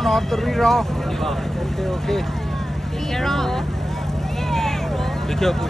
round or 3 round. Okay. Be careful.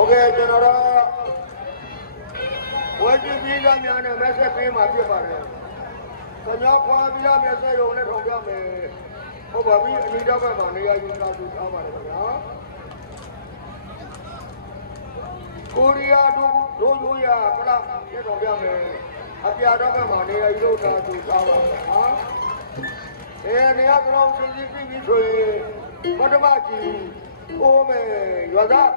Okay, General. What do you mean? I'm going to message him up here. So now, for me, I'm going to say, you're going to me. Oh, but we need to have money. I use that to come out of it. Korea, do you have a get of your man? If you have money, I use that to come out. And the other one is the what about you? Oh, man, you are that?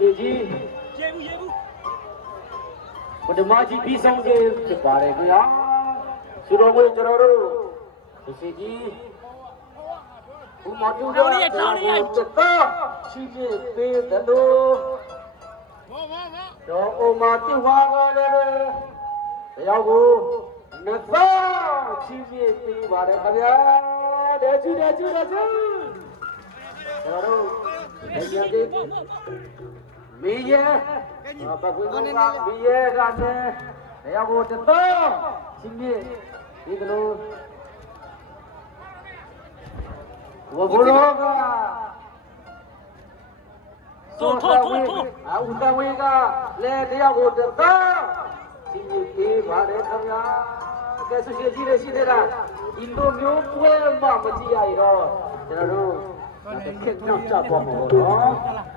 ကြီးပထမကြီးပြီးဆုံးစေဖြစ်ပါတယ်ခင်ဗျာသူတော်ကိုကျွန်တော်တို့ဒီစီကြီးဘုမတူတော်ရဲ့တောင်းရတော့ရှိပြပေးတယ်လို့တော့အိုမာတိဝါကလည်းတရားကိုနှစ်သောရှိပြပေးပါတယ်ခင်ဗျာတဲ့ကြည့်ကျွန်တော်တို့ဒီရတဲ့မီးရဲပကွေးကမီးရဲကလည်းတရားကိုတတော်ရှိပြဒီလိုဝဘလောကသောထဝေအဥတဝေကလည်းတရားကိုတတော်ရှိပြပေးပါတယ်ခင်ဗျာကဲဆိုရှိရှိတဲ့လားဒီလိုမျိုးပွဲမှမကြည့်ရတော့ကျွန်တော်တို့ခက်နောက်ကျသွားမှာပေါ့နော်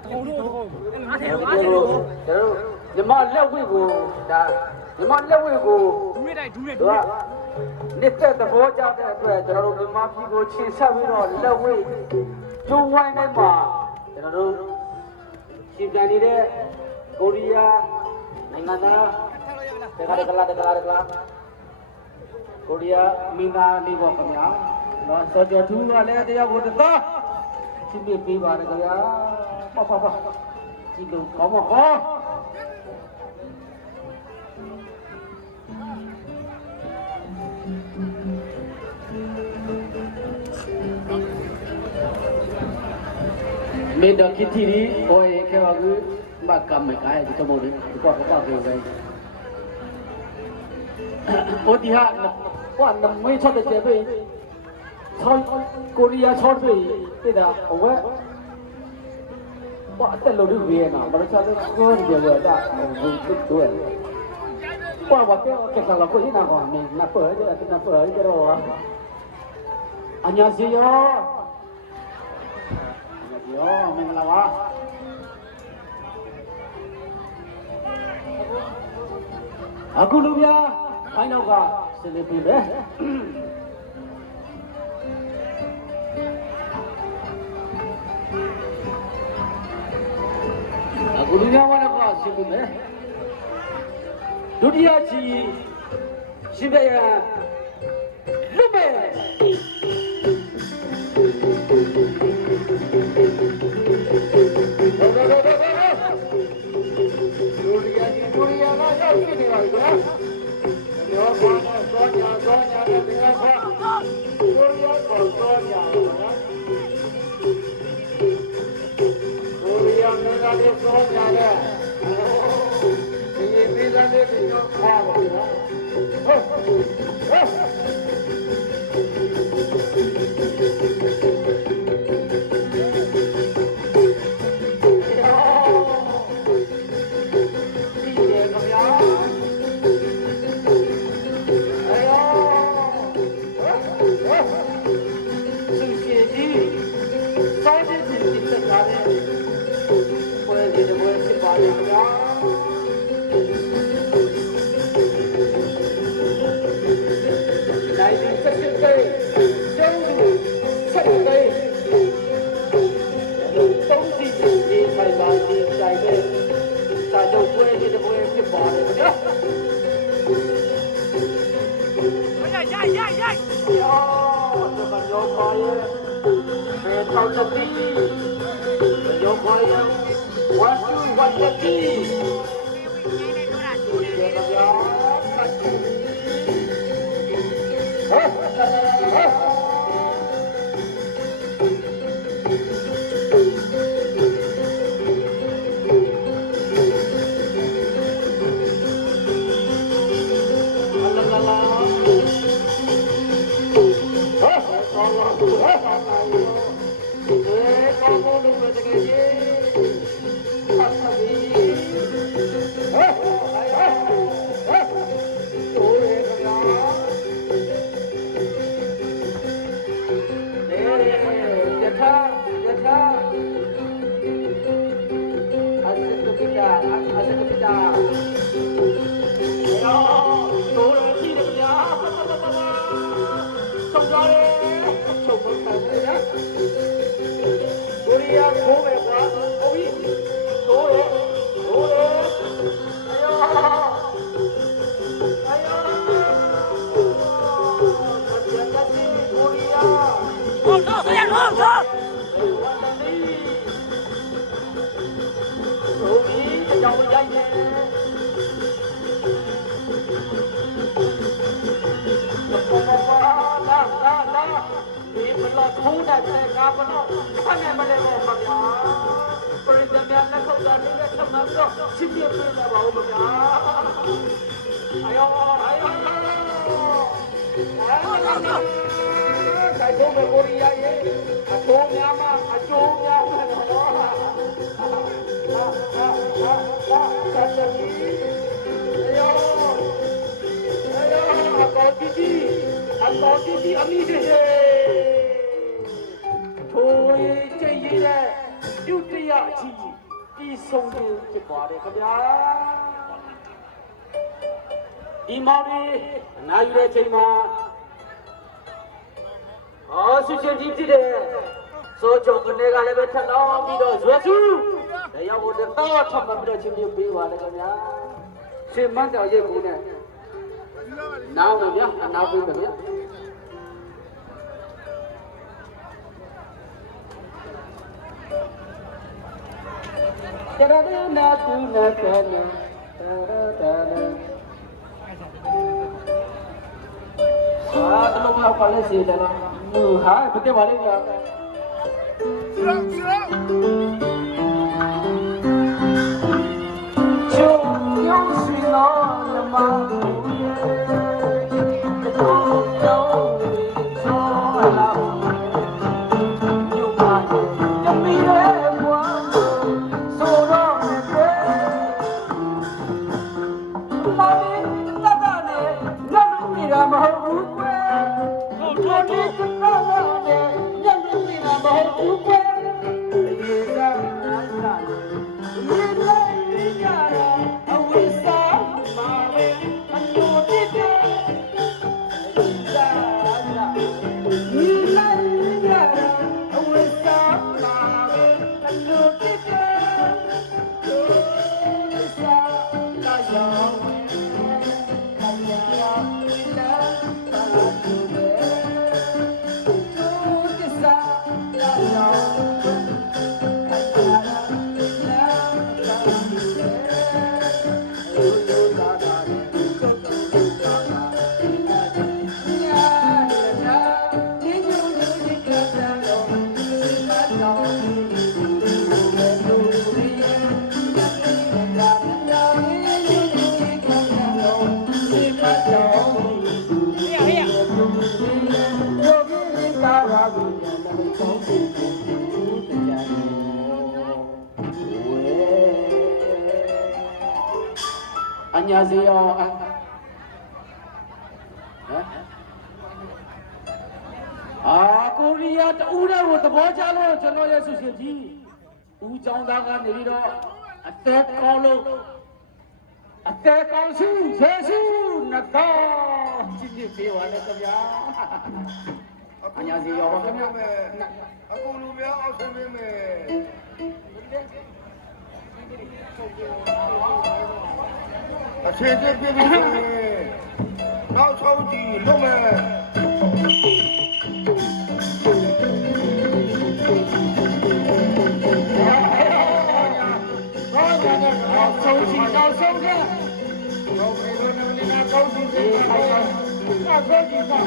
ကျွန်တော်ညီမလက်ဝိကိုဒါညီမလက်ဝိကိုဒူးလိုက်နေတဲ့သဘောကျတဲ့အတွက်ကျွန်တော်တို့မြန်မာပြည်ကိုချင်းဆက်ပြီးတော့လက်ဝိကျိုးဝိုင်းတိုင်းမှာကျွန်တော်တို့ရှင်ပြန်နေတဲ့ကိုရီးယားနိုင်ငံသားတက္ကလာကိုရီးယားမင်းသားလေးပေါ့ခင်ဗျာနော်စောကျော်သူကလည်းတရားကိုတသားရှင်းပြပေးပါတယ်ခင်ဗျာပေါ့ကြည့်လို့ကောင်းမကောမေတ္တာကိတိရီဟိုရေခေဝကူမကမကိုင်ဒီကမိုးလေးဒီပေါ့ပြေပဲโอติฮะว่าน้ำไม่ชอบแต่เจ็บไปชอบโคเรียชอบไปติดอ่ะเอาไว้ว่าแต่เราดูเวียนอ่ะมันชอบก็เดี๋ยวได้ดูด้วยว่าเจ้าแกสั่งเราคนที่นั่งก่อนนี่นับเปิดจะนับเปิดจะรออันยาสิโยมันละวะအခုလူပြအိုင်းနောက်ကစနေပြီပဲအခုလူပြမနောက်ကစနေပြီပဲဒုတိယကြီးရှင်ပြရလွတ်မဲ့ဒုတိယလာရောက်နေပါပြီကွာရောဘာသောညာတဲ့ဒီကဘာဒုတိယကိုသောညာနော်ဒုတိယနဲ့လည်းသောညာတဲ့ဒီပြည်သားတွေကတော့ပါပါနော်ကိုရီးယားခိုးမယ်ကွာဟုတ်ပြီခိုးတော့ ထိုးတဲ့ကားပတော့ဖမ်းနေမလဲပေါ့ခင်ဗျာပရိသတ်များလက်ခုပ်သားလေးနဲ့ထပ်မှပြီးတော့ချစ်ပြပေးလာပါဦးခင်ဗျာအယောဆိုင်ကုန်ကိုရီးယားရဲ့အထိုးများမှအကျိုးများမှတော့ဆက်စပ်ပြီးအယောအကောတီတီအမိတွေထိုးရေးကျင်းရတဲ့ပြုတ်ရအချီဒီဆုံးခြင်းဖြစ်ပါတယ်ခင်ဗျာဒီမောင်လေးအနာယူတဲ့ချိန်မှာဆူရှင်ကြီးဖြစ်တဲ့စိုးချုံကနေကလည်းပဲထပ်လောင်းပြီးတော့ဇွဲစုတရားကိုတော့ထပ်မှပြီးတော့ချင်းပြပေးပါလေခင်ဗျာရှင်မန်းတော်ရဲ့ကိုနဲ့နားပါဗျာအနားပေးပါဗျာတရဒနာတူနာကနတရဒနာအလုံးလောက်ပါလဲစီတယ်ဟာဘယ်တဲ့ပါလဲကြာချိုးရုံးစီလောနမဘူရဲ့ချိုးရုံးချိုးလာညူပါတမီရဲဘွားဆိုတော့မယ်ပဲလာနေတတ်တာနဲ့ငါတို့မိတာမဟုတ်ဘူးကွယ်တို့ဒီကနာနဲ့ညံ့နေတာမဟုတ်ဘူးကွယ်ဒီကနာလာဒီလေးရအဝိစားမာရေအညိုတိတဲ့ဒီကနာဒီလေးရအဝိစားမာရေအညိုတိတဲ့ဒီစားလာရောင်း안녕하세요. 코리아 우라고 더보자로 저녁에 수시지. 우정다가 내리러 아떼걸로 아떼걸수 제수 나타 진짜 배워내 거야. 안녕하세요. 아고루면 어서매매. 세제 비비네. 나 서우지 놈에. 서우지 나 서우지. 나 서우지 나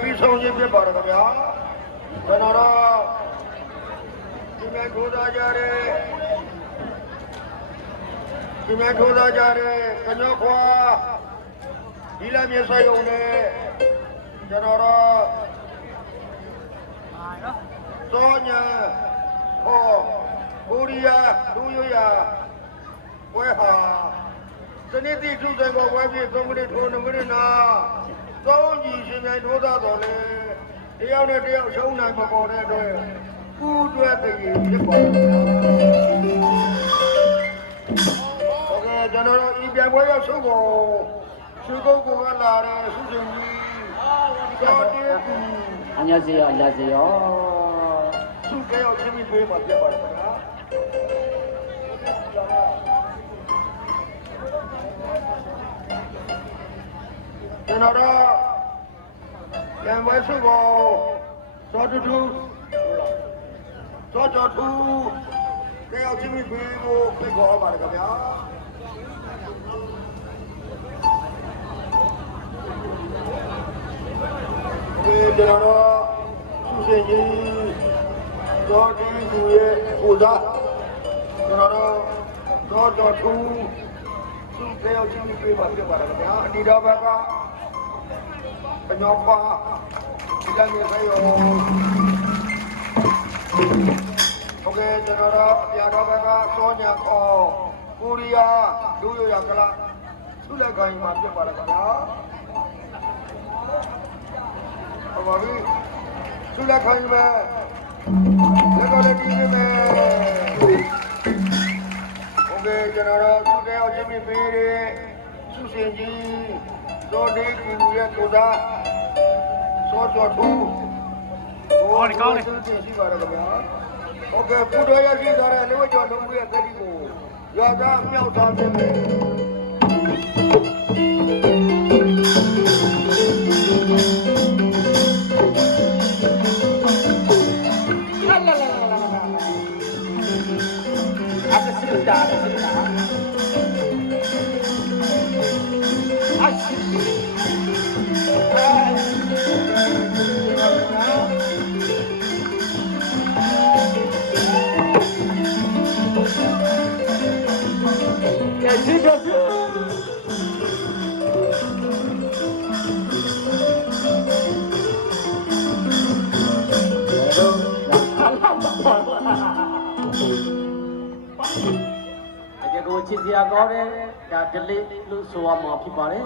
ပြီးဆုံးခြင်းဖြစ်ပါတယ်ခင်ဗျာကျွန်တော်တို့ဒီမဲ့ထိုးသားကြတဲ့ကညောခွာဒီလာမြေဆွေုံနဲ့ကျွန်တော်တို့သောညာဟောကိုရီးယားဒူးရရဝဲဟာစနစ်တိထုဆိုင်ပေါ်ဝဲပြီး3မိနစ်ထိုး2မိနစ်နာသုံးကြီးရှင်မြိုင်ထိုးသားတော်လေတယောက်နဲ့တယောက်ရှုံးနိုင်မပေါ်တဲ့အတွက်ကူးတွဲတည်ဖြစ်ပေါ်တယ်ဟုတ်ကဲ့ကျွန်တော်တို့ဤပြန်ပွဲရောက်ဆုံးကိုရှုကုတ်ကိုကလာတဲ့ဆုရှင်ကြီးတော်တည်းကူ 안녕하세요. 안녕하세요. ဆုကဲရောက်ချင်းပြီးပေးမှာဖြစ်ပါတယ်ခင်ဗျာကျွန်တော်တို့ပြန်ပွဲစုကိုစောတူတူစောကျော်တူကဲရောက်ချင်းပြီးပေးဖို့ဖိတ်ခေါ်ပါတယ်ခင်ဗျာဒီကျွန်တော်တို့ဆုရှင်ကြီးတော်ဒီသူရဲ့ကိုစားကျွန်တော်တို့စောကျော်တူဆုကဲရောက်ချင်းပြီးပေးမှာဖြစ်ပါတယ်ခင်ဗျာအတီတော်ဘက်ကကညောပါဒီကနေ့ဆိုရောโอเคကျွန်တော်တို့အပြာတော်ဘက်ကစောညာခေါ်ကိုရီးယားဒူးရရကလာသူ့လက်ကိုင်းမှာပြတ်ပါလားခင်ဗျာဟုတ်ပါပြီသူ့လက်ကိုင်းပဲလက်ကိုလည်းဒီနေမယ်โอเคကျွန်တော်တို့သူ့တဲ့အောင်ချင်းပြီးပေးတယ်ဆုရှင်ကြီးတော်ဒီကူရဲ့ကိုသားစောကျော်ထူးဟောဒီကောင်းနေရှိပါတယ်ခင်ဗျာ โอเคပူတော်ရရှိသွားတဲ့လူဝကျော်လုံးရဲ့တတိကိုရွာသားမြောက်သားခြင်းနဲ့တကယ်ကိုချစ်စရာကောင်းတဲ့ဒါဒလေးလို့ဆိုရမှာဖြစ်ပါတယ်